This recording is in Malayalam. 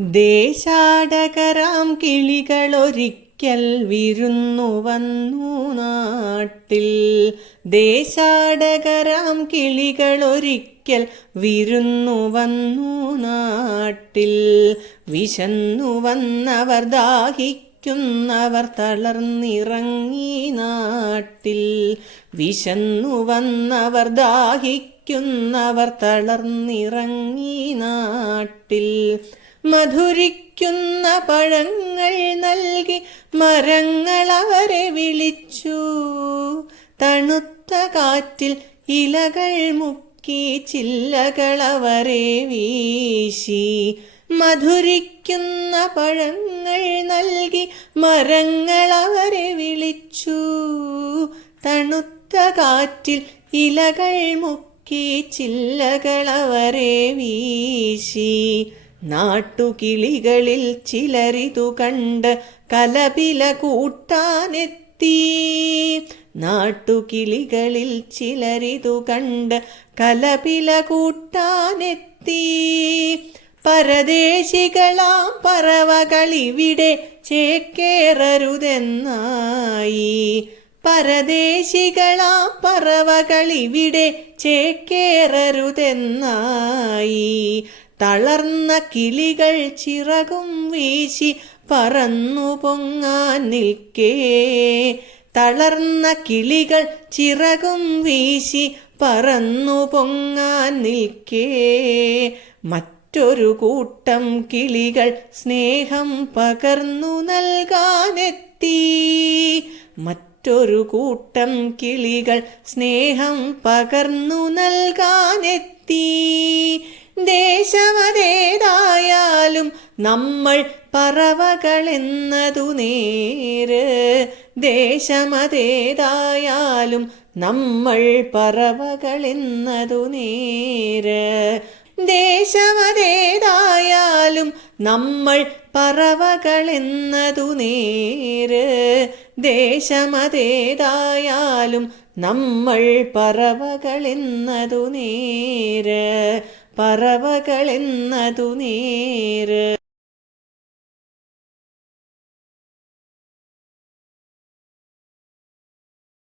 ദേശാടകരാം കിളികളൊരിക്കൽ വിരുന്നു വന്നു നാട്ടിൽ. ദേശാടകരാം കിളികളൊരിക്കൽ വിരുന്നു വന്നു നാട്ടിൽ. വിശന്നു വന്നവർ ദാഹിക്കുന്നവർ തളർന്നിറങ്ങി നാട്ടിൽ. വിശന്നു വന്നവർ ദാഹിക്കുന്നവർ തളർന്നിറങ്ങി നാട്ടിൽ. മധുരിക്കുന്ന പഴങ്ങൾ നൽകി മരങ്ങൾ അവരെ വിളിച്ചു. തണുത്ത കാറ്റിൽ ഇലകൾ മുക്കി ചില്ലകൾ അവരെ വീശി. മധുരിക്കുന്ന പഴങ്ങൾ നൽകി മരങ്ങൾ അവരെ വിളിച്ചു. തണുത്ത കാറ്റിൽ ഇലകൾ മുക്കി ചില്ലകൾ അവരെ വീശി. നാട്ടുകിളികളിൽ ചിലരിതു കണ്ട് കലപില കൂട്ടാനെത്തി. നാട്ടുകിളികളിൽ ചിലരിതു കണ്ട് കലപില കൂട്ടാനെത്തി. പരദേശികളാം പറവകളിവിടെ ചേക്കേറരുതെന്നായി. പരദേശികളാം പറവകളിവിടെ ചേക്കേറരുതെന്നായി. തളർന്ന കിളികൾ ചിറകും വീശി പറന്നു പൊങ്ങാൻ നിൽക്കേ. തളർന്ന കിളികൾ ചിറകും വീശി പറന്നു പൊങ്ങാൻ നിൽക്കേ. മറ്റൊരു കൂട്ടം കിളികൾ സ്നേഹം പകർന്നു നൽകാനെത്തി. മറ്റൊരു കൂട്ടം കിളികൾ സ്നേഹം പകർന്നു നൽകാനെത്തി. ദേശമതേതായാലും നമ്മൾ പറവകളെന്നതു നേര്. ദേശമതേതായാലും നമ്മൾ പറവകളെന്നതു നേര്. ദേശമതേതായാലും നമ്മൾ പറവകളെന്നതു നേര്. ദേശമതേതായാലും നമ്മൾ പറവകളെന്നതു നേര്. പറവകളെന്നതു നേര്.